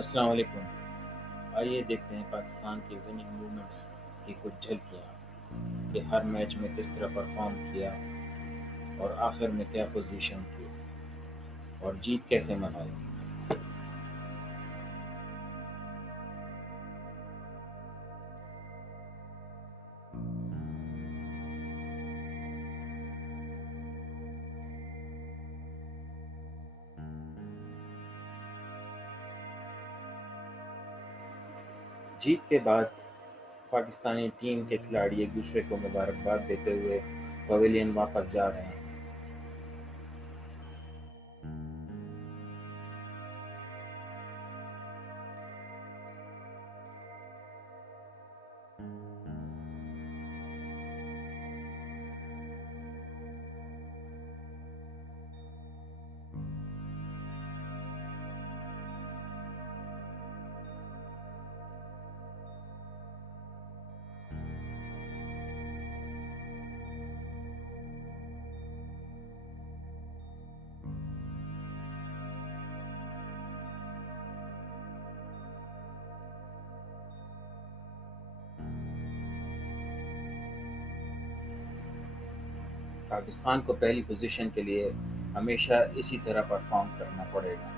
अस्सलाम वालेकुम। आइए देखते हैं पाकिस्तान के विनिंग मूवमेंट्स की कुछ झलकियाँ कि हर मैच में किस तरह परफॉर्म किया और आखिर में क्या पोजीशन थी और जीत कैसे मनाई। जीत के बाद पाकिस्तानी टीम के खिलाड़ी एक दूसरे को मुबारकबाद देते हुए पवेलियन वापस जा रहे हैं। पाकिस्तान को पहली पोजीशन के लिए हमेशा इसी तरह परफॉर्म करना पड़ेगा।